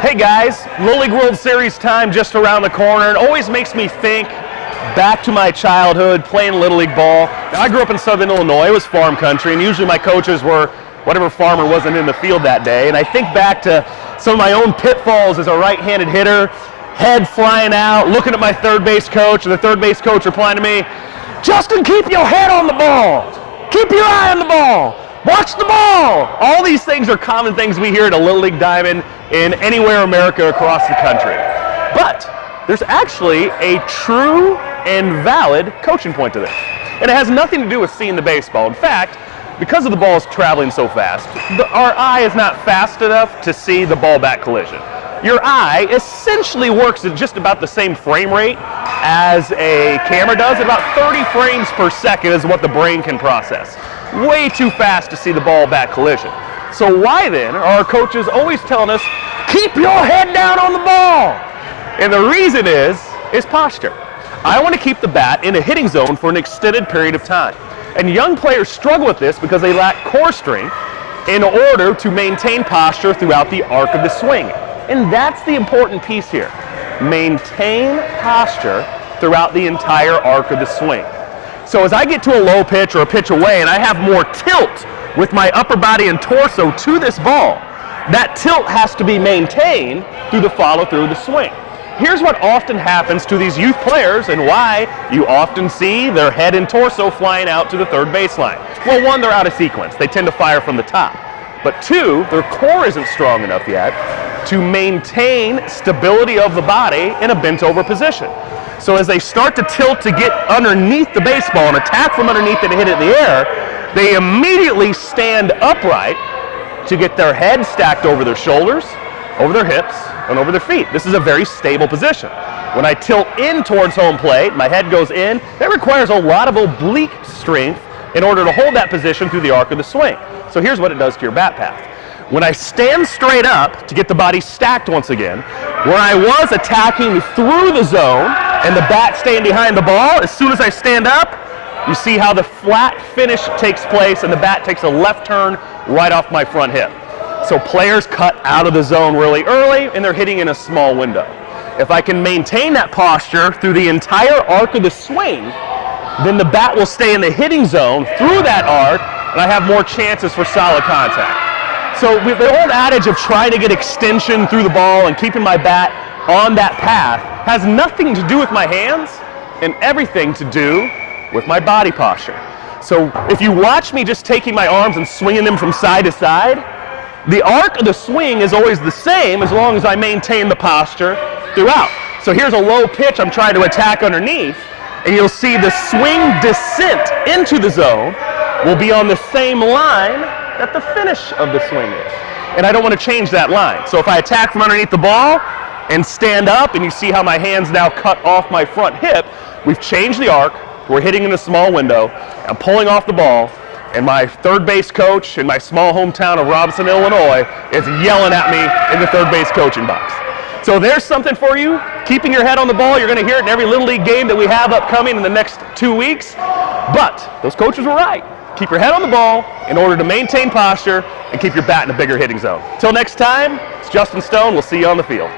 Hey guys, Little League World Series time just around the corner. It always makes me think back to my childhood playing Little League ball. Now, I grew up in Southern Illinois. It was farm country, and usually my coaches were whatever farmer wasn't in the field that day. And I think back to some of my own pitfalls as a right-handed hitter, head flying out, looking at my third base coach, and the third base coach replying to me, "Justin, keep your head on the ball. Keep your eye on the ball. Watch the ball." All these things are common things we hear at a Little League Diamond in anywhere America across the country. But there's actually a true and valid coaching point to this. And it has nothing to do with seeing the baseball. In fact, because of the ball's traveling so fast, our eye is not fast enough to see the ball-bat collision. Your eye essentially works at just about the same frame rate as a camera does. At about 30 frames per second is what the brain can process. Way too fast to see the ball-bat collision. So why then are our coaches always telling us, keep your head down on the ball? And the reason is posture. I want to keep the bat in a hitting zone for an extended period of time. And young players struggle with this because they lack core strength in order to maintain posture throughout the arc of the swing. And that's the important piece here. Maintain posture throughout the entire arc of the swing. So as I get to a low pitch or a pitch away and I have more tilt with my upper body and torso to this ball, that tilt has to be maintained through the follow-through of the swing. Here's what often happens to these youth players and why you often see their head and torso flying out to the third baseline. Well, one, they're out of sequence. They tend to fire from the top. But two, their core isn't strong enough yet to maintain stability of the body in a bent-over position. So as they start to tilt to get underneath the baseball and attack from underneath it and hit it in the air, they immediately stand upright to get their head stacked over their shoulders, over their hips, and over their feet. This is a very stable position. When I tilt in towards home plate, my head goes in. That requires a lot of oblique strength in order to hold that position through the arc of the swing. So here's what it does to your bat path. When I stand straight up to get the body stacked once again, where I was attacking through the zone and the bat staying behind the ball, as soon as I stand up, you see how the flat finish takes place and the bat takes a left turn right off my front hip. So players cut out of the zone really early and they're hitting in a small window. If I can maintain that posture through the entire arc of the swing, then the bat will stay in the hitting zone through that arc and I have more chances for solid contact. So the old adage of trying to get extension through the ball and keeping my bat on that path has nothing to do with my hands and everything to do with my body posture. So if you watch me just taking my arms and swinging them from side to side, the arc of the swing is always the same as long as I maintain the posture throughout. So here's a low pitch I'm trying to attack underneath, and you'll see the swing descent into the zone will be on the same line that the finish of the swing is. And I don't want to change that line. So if I attack from underneath the ball and stand up, and you see how my hands now cut off my front hip, we've changed the arc. We're hitting in a small window. I'm pulling off the ball, and my third base coach in my small hometown of Robinson, Illinois, is yelling at me in the third base coaching box. So there's something for you. Keeping your head on the ball. You're going to hear it in every Little League game that we have upcoming in the next 2 weeks. But those coaches were right. Keep your head on the ball in order to maintain posture and keep your bat in a bigger hitting zone. Till next time, it's Justin Stone. We'll see you on the field.